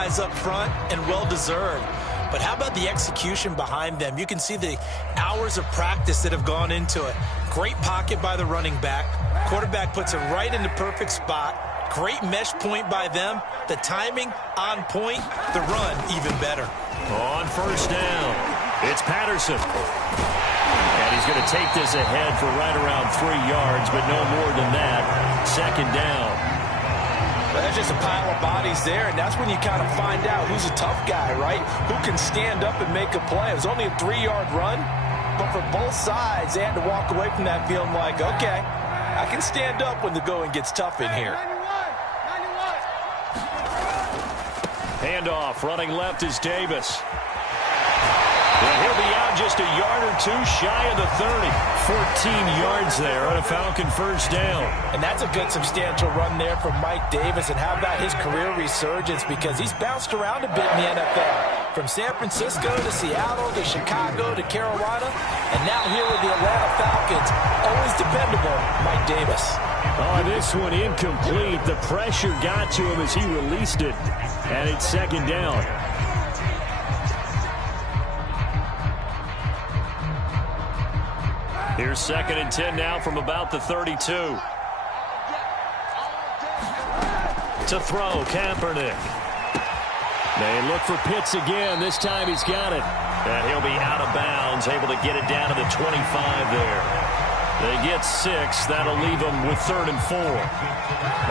guys up front, and well-deserved. But how about the execution behind them? You can see the hours of practice that have gone into it. Great pocket by the running back. Quarterback puts it right in the perfect spot. Great mesh point by them. The timing on point. The run even better. On first down, it's Patterson. And he's going to take this ahead for right around 3 yards, but no more than that. Second down. Well, there's just a pile of bodies there, and that's when you kind of find out who's a tough guy, right? Who can stand up and make a play. It was only a 3-yard run, but for both sides, they had to walk away from that feeling like, okay, I can stand up when the going gets tough in here. Handoff, running left is Davis. And he'll be out just a yard or two shy of the 30. 14 yards there on a Falcon first down. And that's a good substantial run there from Mike Davis. And how about his career resurgence? Because he's bounced around a bit in the NFL. From San Francisco to Seattle to Chicago to Carolina. And now here with the Atlanta Falcons. Always dependable, Mike Davis. Oh, this one incomplete. The pressure got to him as he released it. And it's second down. Here's 2nd and 10 now from about the 32. To throw, Kaepernick. They look for Pitts again. This time he's got it. And he'll be out of bounds, able to get it down to the 25 there. They get 6. That'll leave them with 3rd and 4.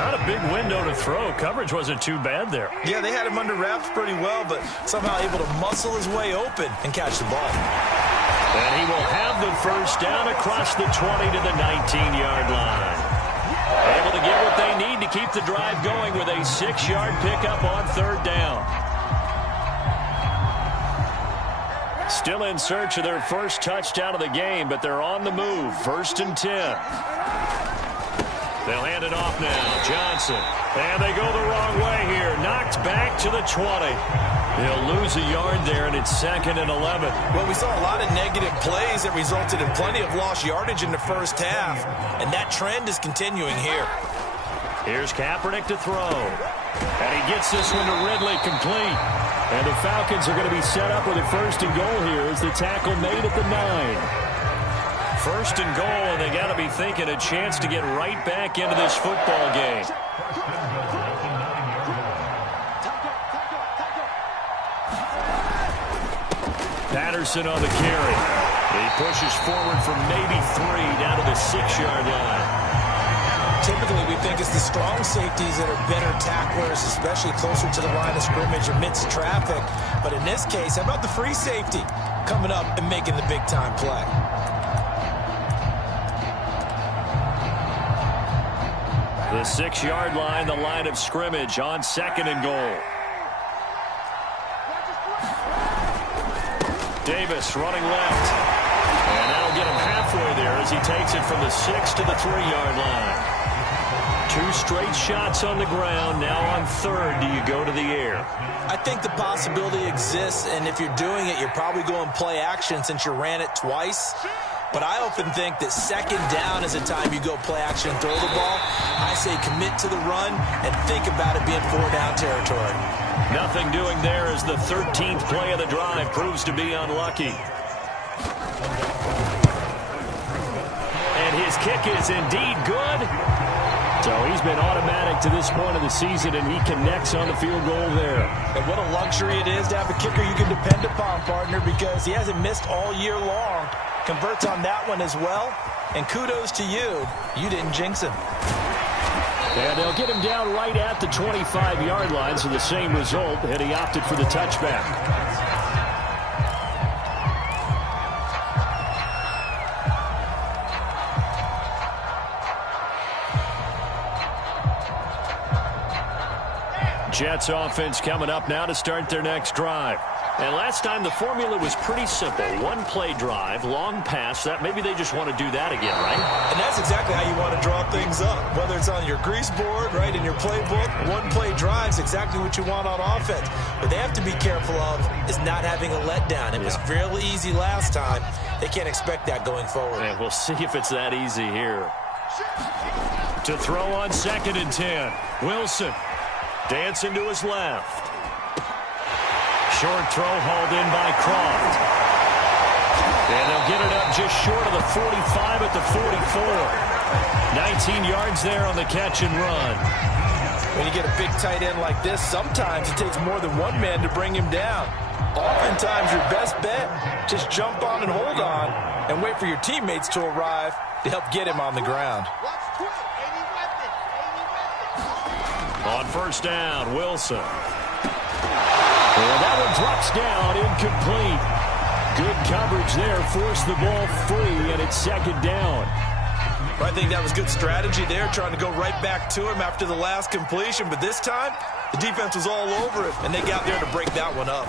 Not a big window to throw. Coverage wasn't too bad there. Yeah, they had him under wraps pretty well, but somehow able to muscle his way open and catch the ball. And he will have the first down across the 20 to the 19-yard line. Able to get what they need to keep the drive going with a 6-yard pickup on 3rd down. Still in search of their first touchdown of the game, but they're on the move. 1st and 10. They'll hand it off now. Johnson. And they go the wrong way here. Knocked back to the 20. They'll lose a yard there, and it's 2nd and 11. Well, we saw a lot of negative plays that resulted in plenty of lost yardage in the first half, and that trend is continuing here. Here's Kaepernick to throw. And he gets this one to Ridley, complete. And the Falcons are going to be set up with a 1st and goal here as the tackle made at the 9. 1st and goal, and they got to be thinking a chance to get right back into this football game. Patterson on the carry. He pushes forward from maybe 3 down to the 6-yard line. Typically, we think it's the strong safeties that are better tacklers, especially closer to the line of scrimmage amidst traffic. But in this case, how about the free safety coming up and making the big-time play? The 6-yard line, the line of scrimmage on 2nd and goal. Davis running left. And that'll get him halfway there as he takes it from the 6 to the 3-yard line. 2 straight shots on the ground. Now on 3rd, do you go to the air? I think the possibility exists, and if you're doing it, you're probably going play action since you ran it twice. But I often think that 2nd down is a time you go play action and throw the ball. I say commit to the run and think about it being 4-down territory. Nothing doing there as the 13th play of the drive proves to be unlucky. And his kick is indeed good. So he's been automatic to this point of the season, and he connects on the field goal there. And what a luxury it is to have a kicker you can depend upon, partner, because he hasn't missed all year long. Converts on that one as well. And kudos to you. You didn't jinx him. And they'll get him down right at the 25-yard line, so the same result, and he opted for the touchback. Jets offense coming up now to start their next drive. And last time the formula was pretty simple. 1-play drive, long pass. That maybe they just want to do that again, right? And that's exactly how you want to draw things up. Whether it's on your grease board, right, in your playbook, 1-play drive is exactly what you want on offense. What they have to be careful of is not having a letdown. It was fairly easy last time. They can't expect that going forward. And we'll see if it's that easy here. To throw on 2nd and 10. Wilson dancing to his left. Short throw hauled in by Croft. And they'll get it up just short of the 45 at the 44. 19 yards there on the catch and run. When you get a big tight end like this, sometimes it takes more than one man to bring him down. Oftentimes, your best bet, just jump on and hold on and wait for your teammates to arrive to help get him on the ground. On first down, Wilson. And that one drops down, incomplete. Good coverage there, forced the ball free, and it's second down. I think that was good strategy there, trying to go right back to him after the last completion. But this time, the defense was all over it, and they got there to break that one up.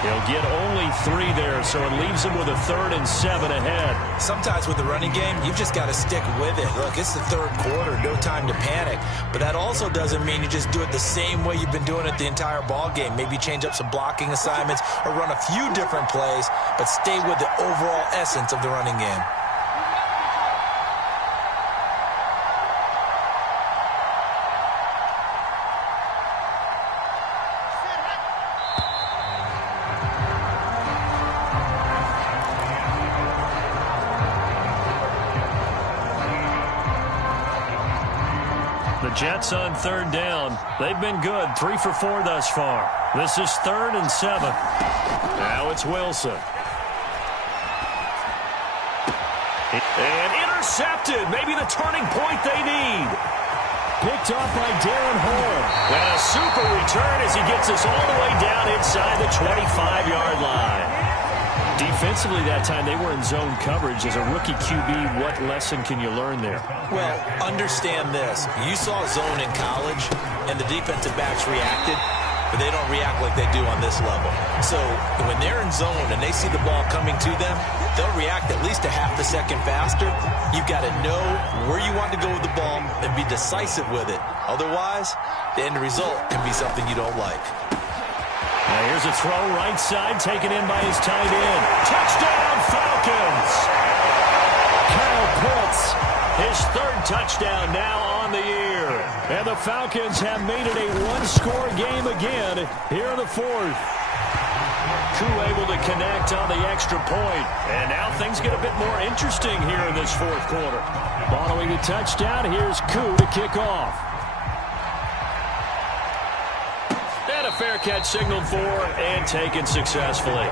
He'll get only 3 there, so it leaves him with a 3rd and 7 ahead. Sometimes with the running game, you've just got to stick with it. Look, it's the third quarter, no time to panic. But that also doesn't mean you just do it the same way you've been doing it the entire ball game. Maybe change up some blocking assignments or run a few different plays, but stay with the overall essence of the running game. Jets on third down. They've been good, 3 for 4 thus far. This is 3rd and 7. Now it's Wilson. And intercepted. Maybe the turning point they need. Picked off by Darren Hall. And a super return as he gets us all the way down inside the 25-yard line. Defensively that time, they were in zone coverage. As a rookie QB, what lesson can you learn there? Well, understand this. You saw zone in college, and the defensive backs reacted, but they don't react like they do on this level. So when they're in zone and they see the ball coming to them, they'll react at least a half a second faster. You've got to know where you want to go with the ball and be decisive with it. Otherwise, the end result can be something you don't like. Now here's a throw right side taken in by his tight end. Touchdown Falcons! Kyle Pitts, his 3rd touchdown now on the year. And the Falcons have made it a one-score game again here in the 4th. Koo able to connect on the extra point. And now things get a bit more interesting here in this 4th quarter. Following the touchdown, here's Koo to kick off. And a fair catch signaled for and taken successfully.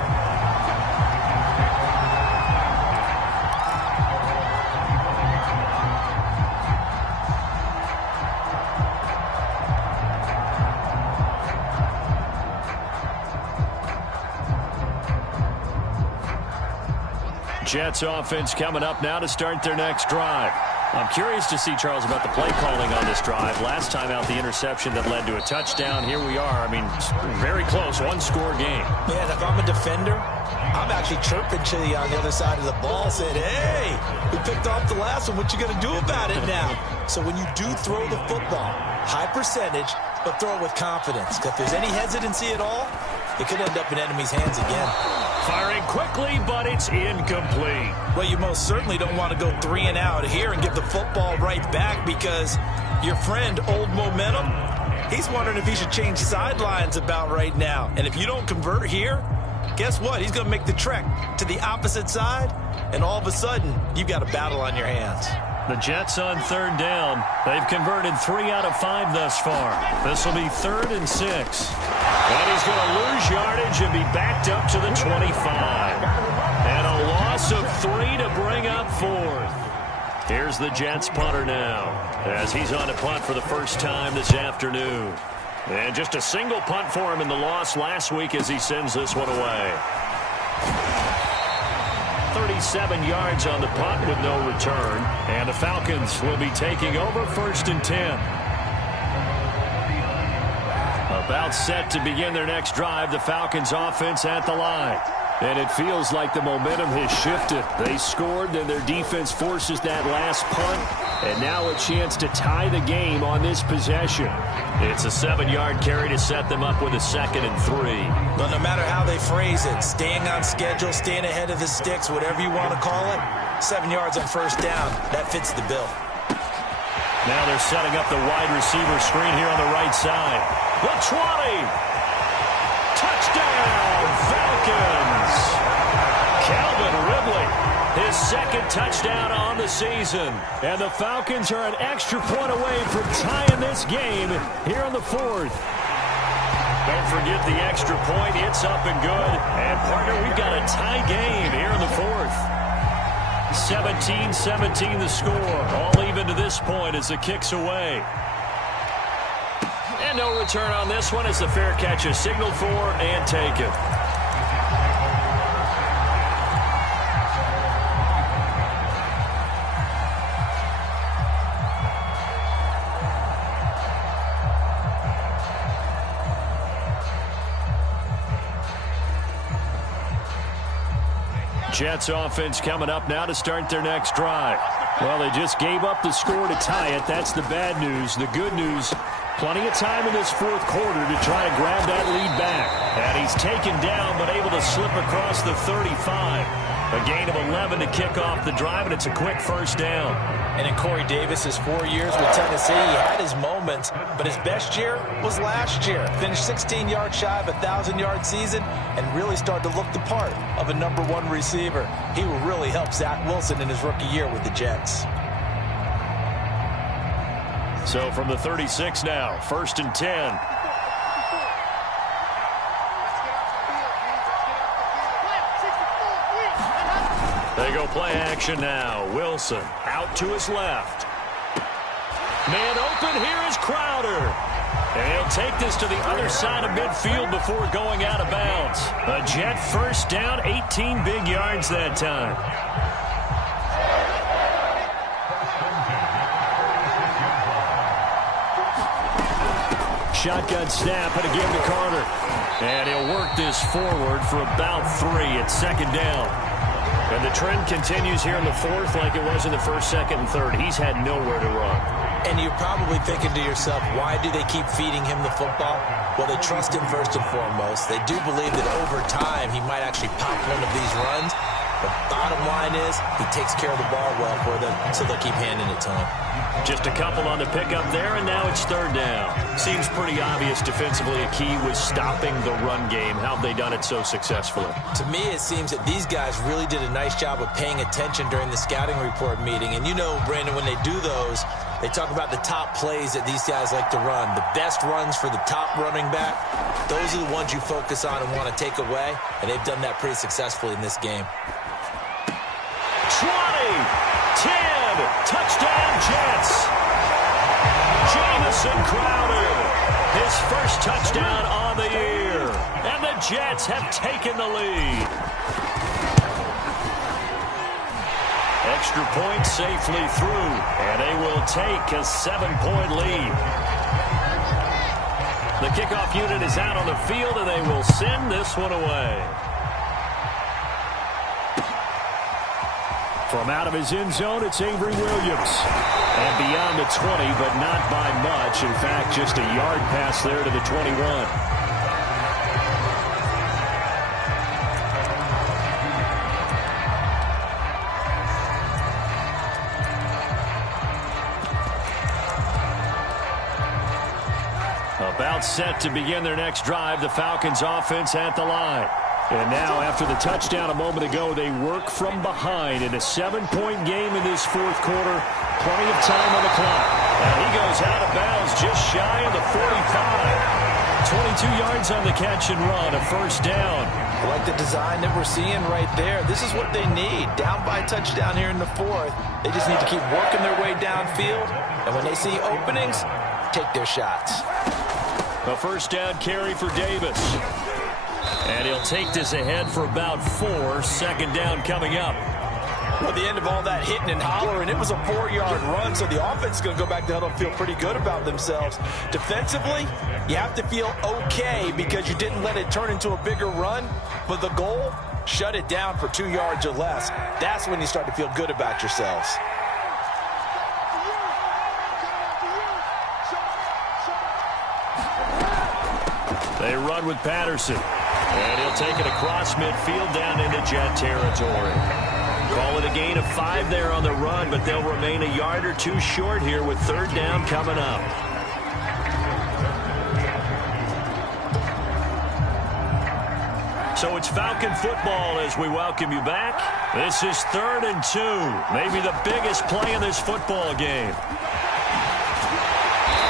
Jets offense coming up now to start their next drive. I'm curious to see, Charles, about the play calling on this drive. Last time out, the interception that led to a touchdown. Here we are. I mean, very close, one-score game. Yeah, and if I'm a defender, I'm actually chirping to you on the other side of the ball, saying, hey, we picked off the last one. What you going to do about it now? So when you do throw the football, high percentage, but throw it with confidence. Because if there's any hesitancy at all, it could end up in enemy's hands again. Firing quickly, but it's incomplete. Well, you most certainly don't want to go 3 and out here and give the football right back, because your friend, Old Momentum, he's wondering if he should change sidelines about right now. And if you don't convert here, guess what? He's going to make the trek to the opposite side, and all of a sudden, you've got a battle on your hands. The Jets on third down. They've converted 3 out of 5 thus far. This will be 3rd and 6. And he's going to lose yardage and be backed up to the 25. And a loss of 3 to bring up 4th. Here's the Jets punter now, as he's on a punt for the first time this afternoon. And just a single punt for him in the loss last week as he sends this one away. 37 yards on the punt with no return. And the Falcons will be taking over 1st and 10. About set to begin their next drive, the Falcons offense at the line. And it feels like the momentum has shifted. They scored, then their defense forces that last punt. And now a chance to tie the game on this possession. It's a 7-yard carry to set them up with a 2nd and 3. But no matter how they phrase it, staying on schedule, staying ahead of the sticks, whatever you want to call it, 7 yards on first down, that fits the bill. Now they're setting up the wide receiver screen here on the right side. The 20. Touchdown, Falcons! Calvin Ridley, his second touchdown on the season. And the Falcons are an extra point away from tying this game here in the fourth. Don't forget the extra point. It's up and good. And, partner, we've got a tie game here in the fourth. 17-17 the score. All even to this point as the kick's away. And no return on this one as the fair catch is signaled for and taken. Jets offense coming up now to start their next drive. Well, they just gave up the score to tie it. That's the bad news. The good news, plenty of time in this fourth quarter to try to grab that lead back. And he's taken down but able to slip across the 35. A gain of 11 to kick off the drive, and it's a quick first down. And in Corey Davis's 4 years with Tennessee, he had his moments, but his best year was last year. Finished 16 yards shy of a 1,000-yard season and really started to look the part of a #1 receiver. He will really help Zach Wilson in his rookie year with the Jets. So from the 36 now, 1st and 10. They go play action now. Wilson out to his left. Man open, here is Crowder. And he'll take this to the other side of midfield before going out of bounds. A Jet first down, 18 big yards that time. Shotgun snap, and again to Carter. And he'll work this forward for about 3 at 2nd down. And the trend continues here in the fourth like it was in the 1st, 2nd, and 3rd. He's had nowhere to run. And you're probably thinking to yourself, why do they keep feeding him the football? Well, they trust him first and foremost. They do believe that over time he might actually pop one of these runs. But bottom line is he takes care of the ball well for them, so they'll keep handing it to him. Just a couple on the pickup there, and now it's 3rd down. Seems pretty obvious defensively a key was stopping the run game. How have they done it so successfully? To me, it seems that these guys really did a nice job of paying attention during the scouting report meeting. And you know, Brandon, when they do those, they talk about the top plays that these guys like to run. The best runs for the top running back, those are the ones you focus on and want to take away. And they've done that pretty successfully in this game. 20, 10, touchdown Jets. Jamison Crowder, his first touchdown on the year. And the Jets have taken the lead. Extra point safely through, and they will take a 7-point lead. The kickoff unit is out on the field, and they will send this one away. From out of his end zone, it's Avery Williams. And beyond the 20, but not by much. In fact, just a yard pass there to the 21. About set to begin their next drive, the Falcons offense at the line. And now, after the touchdown a moment ago, they work from behind in a 7-point game in this fourth quarter. Plenty of time on the clock. And he goes out of bounds just shy of the 45. 22 yards on the catch and run, a first down. I like the design that we're seeing right there. This is what they need. Down by a touchdown here in the fourth. They just need to keep working their way downfield. And when they see openings, take their shots. A first down carry for Davis. And he'll take this ahead for about 4. 2nd down coming up. Well, at the end of all that hitting and hollering, it was a 4-yard run, so the offense is going to go back to huddle and feel pretty good about themselves. Defensively, you have to feel okay because you didn't let it turn into a bigger run. But the goal, shut it down for 2 yards or less. That's when you start to feel good about yourselves. They run with Patterson. And he'll take it across midfield down into Jet territory. Call it a gain of 5 there on the run, but they'll remain a yard or 2 short here with 3rd down coming up. So it's Falcon football as we welcome you back. This is 3rd and 2, maybe the biggest play in this football game.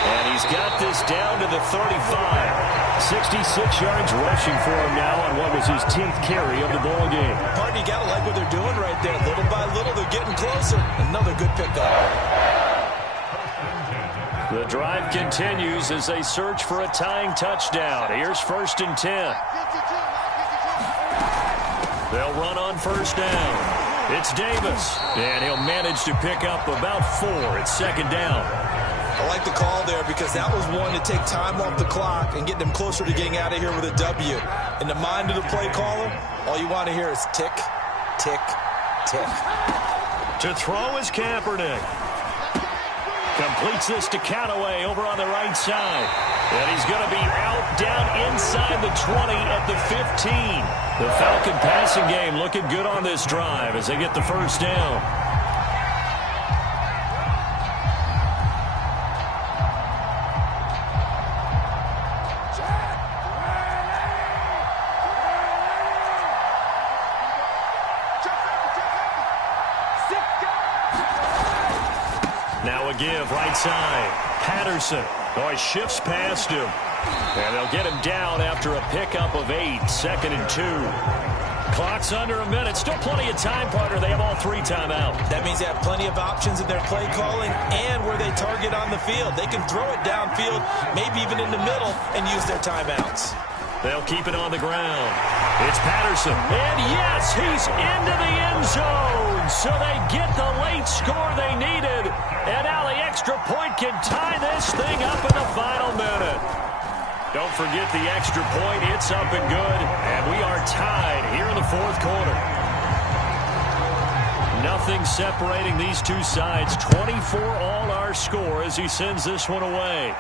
And he's got this down to the 35. 66 yards rushing for him now on what was his 10th carry of the ball game. Partner, you got to like what they're doing right there. Little by little, they're getting closer. Another good pickup. The drive continues as they search for a tying touchdown. Here's 1st and 10. They'll run on 1st down. It's Davis, and he'll manage to pick up about 4. It's 2nd down. I like the call there because that was one to take time off the clock and get them closer to getting out of here with a W. In the mind of the play caller, all you want to hear is tick, tick, tick. To throw is Kaepernick. Completes this to Callaway over on the right side. And he's going to be out down inside the 20 at the 15. The Falcon passing game looking good on this drive as they get the 1st down. Now a give right side. Patterson. Oh, he shifts past him. And they'll get him down after a pickup of 8. 2nd and 2. Clock's under a minute. Still plenty of time, partner. They have all 3 timeouts. That means they have plenty of options in their play calling and where they target on the field. They can throw it downfield, maybe even in the middle, and use their timeouts. They'll keep it on the ground. It's Patterson. And yes, he's into the end zone. So they get the late score they needed. And now the extra point can tie this thing up in the final minute. Don't forget the extra point. It's up and good. And we are tied here in the 4th quarter. Nothing separating these two sides. 24 all our score as he sends this one away.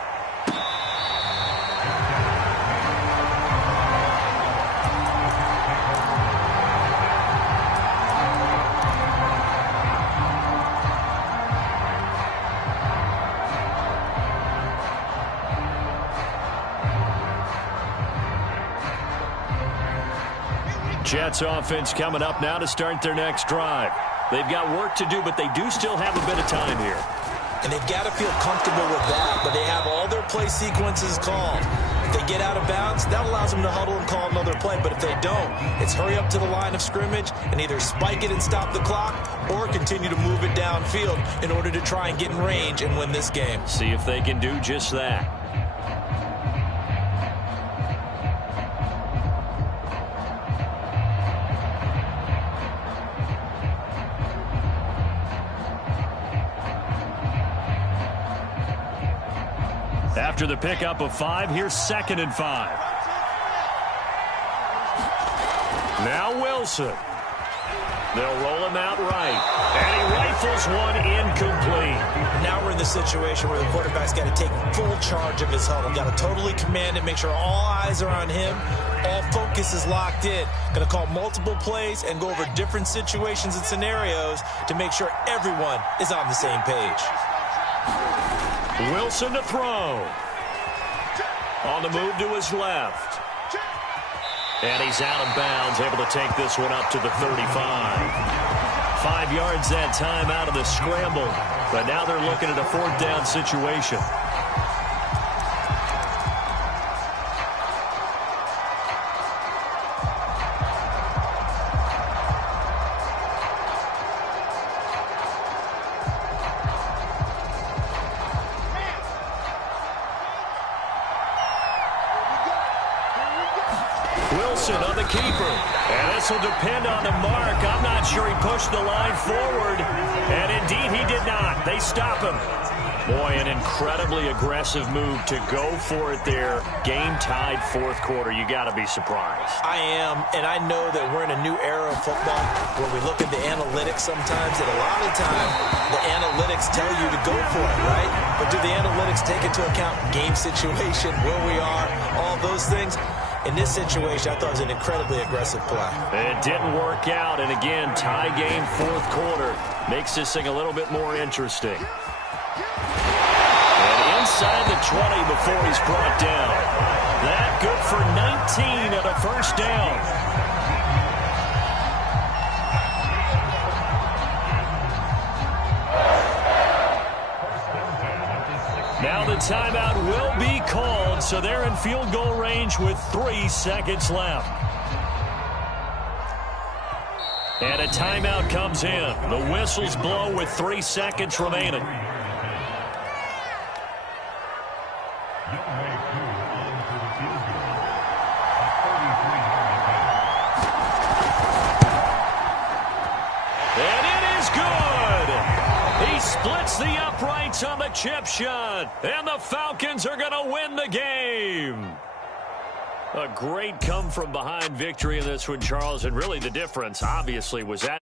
Jets offense coming up now to start their next drive. They've got work to do, but they do still have a bit of time here. And they've got to feel comfortable with that, but they have all their play sequences called. If they get out of bounds, that allows them to huddle and call another play. But if they don't, it's hurry up to the line of scrimmage and either spike it and stop the clock or continue to move it downfield in order to try and get in range and win this game. See if they can do just that. After the pickup of 5, here's 2nd and 5. Now Wilson. They'll roll him out right. And he rifles one incomplete. Now we're in the situation where the quarterback's got to take full charge of his huddle. Got to totally command it, make sure all eyes are on him. All focus is locked in. Going to call multiple plays and go over different situations and scenarios to make sure everyone is on the same page. Wilson to throw. On the move to his left. And he's out of bounds, able to take this one up to the 35. 5 yards that time out of the scramble. But now they're looking at a 4th down situation. Wilson on the keeper. And this will depend on the mark. I'm not sure he pushed the line forward. And indeed he did not. They stop him. Boy, an incredibly aggressive move to go for it there. Game tied 4th quarter. You got to be surprised. I am, and I know that we're in a new era of football where we look at the analytics sometimes, and a lot of the time the analytics tell you to go for it, right? But do the analytics take into account game situation, where we are, all those things? In this situation, I thought it was an incredibly aggressive play. It didn't work out, and again, tie game 4th quarter. Makes this thing a little bit more interesting. And inside the 20 before he's brought down. That good for 19. and a first down. Now the timeout will be called, so they're in field goal range with 3 seconds left. And a timeout comes in. The whistles blow with 3 seconds remaining. And it is good. He splits the uprights on the chip shot. And the Falcons are going to win the game. A great come-from-behind victory in this one, Charles. And really the difference, obviously, was that.